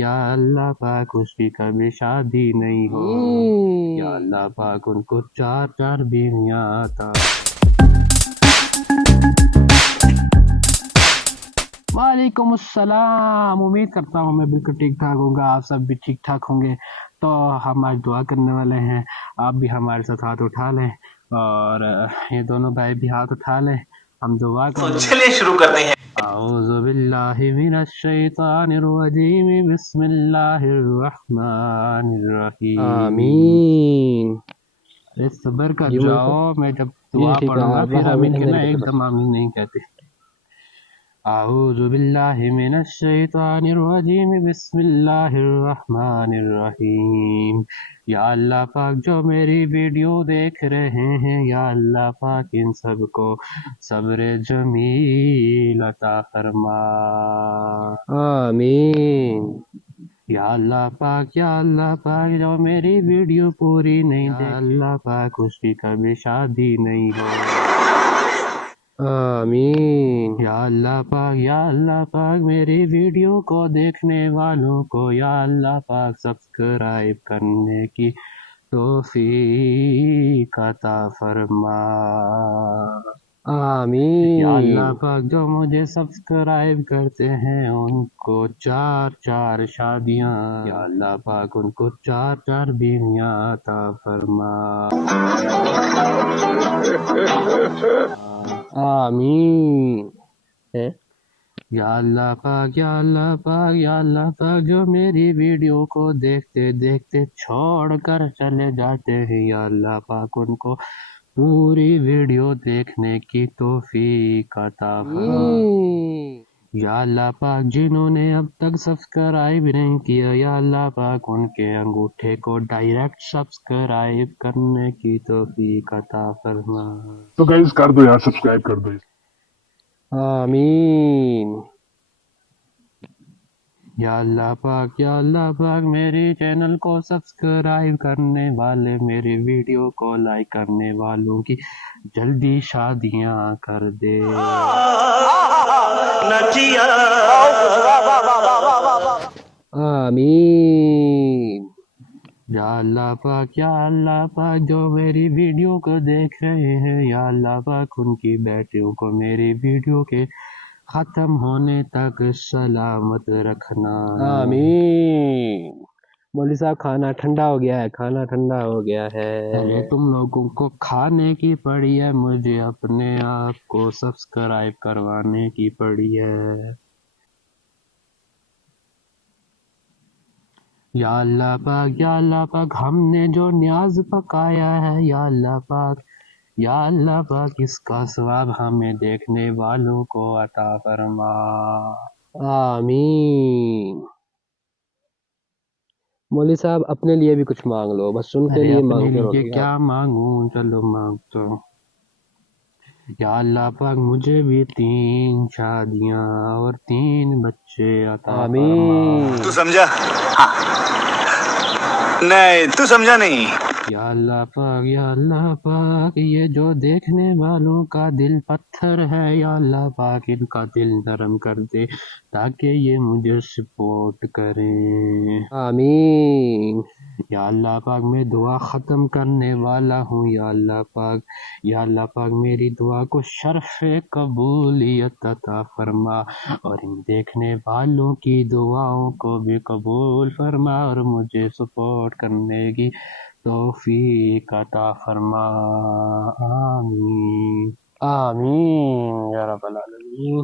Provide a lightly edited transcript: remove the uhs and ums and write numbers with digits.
یا اللہ پاک اس کی کبھی شادی نہیں ہو، یا اللہ پاک ان کو 4 بیویاں عطا۔ وعلیکم السلام، امید کرتا ہوں میں بالکل ٹھیک ٹھاک ہوں گا، آپ سب بھی ٹھیک ٹھاک ہوں گے۔ تو ہم آج دعا کرنے والے ہیں، آپ بھی ہمارے ساتھ ہاتھ اٹھا لیں اور یہ دونوں بھائی بھی ہاتھ اٹھا لیں، ہم دعا کریں۔ چلیے شروع کرتے ہیں۔ اعوذ باللہ من الشیطان الرجیم، بسم اللہ الرحمن الرحیم۔ آمین۔ صبر کر جاؤ، میں جب دعا ٹھیک ہے، پڑھوں گا پھر آمین کہنا، ایک بس۔ دم آمین نہیں کہتے۔ اعوذ باللہ من الشیطان الرجیم، بسم اللہ الرحمن الرحیم۔ یا اللہ پاک جو میری ویڈیو دیکھ رہے ہیں، یا اللہ پاک ان سب کو صبر جمیل عطا فرما۔ آمین۔ یا اللہ پاک، یا اللہ پاک جو میری ویڈیو پوری نہیں دے، اللہ پاک اس کی کبھی شادی نہیں ہو۔ آمین۔ یا اللہ پاک، یا اللہ پاک میری ویڈیو کو دیکھنے والوں کو یا اللہ پاک سبسکرائب کرنے کی توفیق عطا فرما۔ آمین۔ یا اللہ پاک جو مجھے سبسکرائب کرتے ہیں ان کو 4 شادیاں، یا اللہ پاک ان کو 4 بیویاں عطا فرما۔ آمین۔ یا اللہ پاک، یا اللہ پاک، یا اللہ پاک جو میری ویڈیو کو دیکھتے دیکھتے چھوڑ کر چلے جاتے ہیں، یا اللہ پاک ان کو پوری ویڈیو دیکھنے کی توفیق عطا فرما۔ یا اللہ پاک جنہوں نے اب تک سبسکرائب نہیں کیا، یا اللہ پاک ان کے انگوٹھے کو ڈائریکٹ سبسکرائب کرنے کی توفیق عطا فرما۔ تو گائز کر دو یار، سبسکرائب کر دو۔ آمین۔ یا اللہ پاک، یا اللہ پاک میری چینل کو سبسکرائب کرنے والے، میری ویڈیو کو لائک کرنے والوں کی جلدی شادیاں کر دے۔ آمین۔ یا اللہ پاک، یا اللہ پاک جو میری ویڈیو کو دیکھ رہے ہیں، یا اللہ پاک ان کی بیٹیوں کو میری ویڈیو کے ختم ہونے تک سلامت رکھنا۔ آمین۔ مولوی صاحب کھانا ٹھنڈا ہو گیا ہے، کھانا ٹھنڈا ہو گیا ہے۔ پہلے تم لوگوں کو کھانے کی پڑی ہے، مجھے اپنے آپ کو سبسکرائب کروانے کی پڑی ہے۔ یا اللہ پاک، یا اللہ پاک ہم نے جو نیاز پکایا ہے، یا اللہ پاک، یا اللہ پاک اس کا ثواب ہمیں دیکھنے والوں کو عطا فرما۔ آمین۔ مولوی صاحب اپنے لیے بھی کچھ مانگ لو، بس ان کے لیے مانگتے رہو۔ یہ کیا مانگوں، چلو مانگتا ہوں۔ یا اللہ پاک مجھے بھی 3 شادیاں اور 3 بچے عطا فرما۔ آمین۔ تو سمجھا؟ نہیں تو سمجھا نہیں۔ یا اللہ پاک، یا اللہ پاک یہ جو دیکھنے والوں کا دل پتھر ہے، یا اللہ پاک ان کا دل نرم کر دے تاکہ یہ مجھے سپورٹ کریں۔ آمین۔ یا اللہ پاک میں دعا ختم کرنے والا ہوں، یا اللہ پاک، یا اللہ پاک میری دعا کو شرف قبولیت عطا فرما اور ان دیکھنے والوں کی دعاؤں کو بھی قبول فرما اور مجھے سپورٹ کرنے کی توفیق عطا فرما۔ آمین۔ آمین یا رب العالمین۔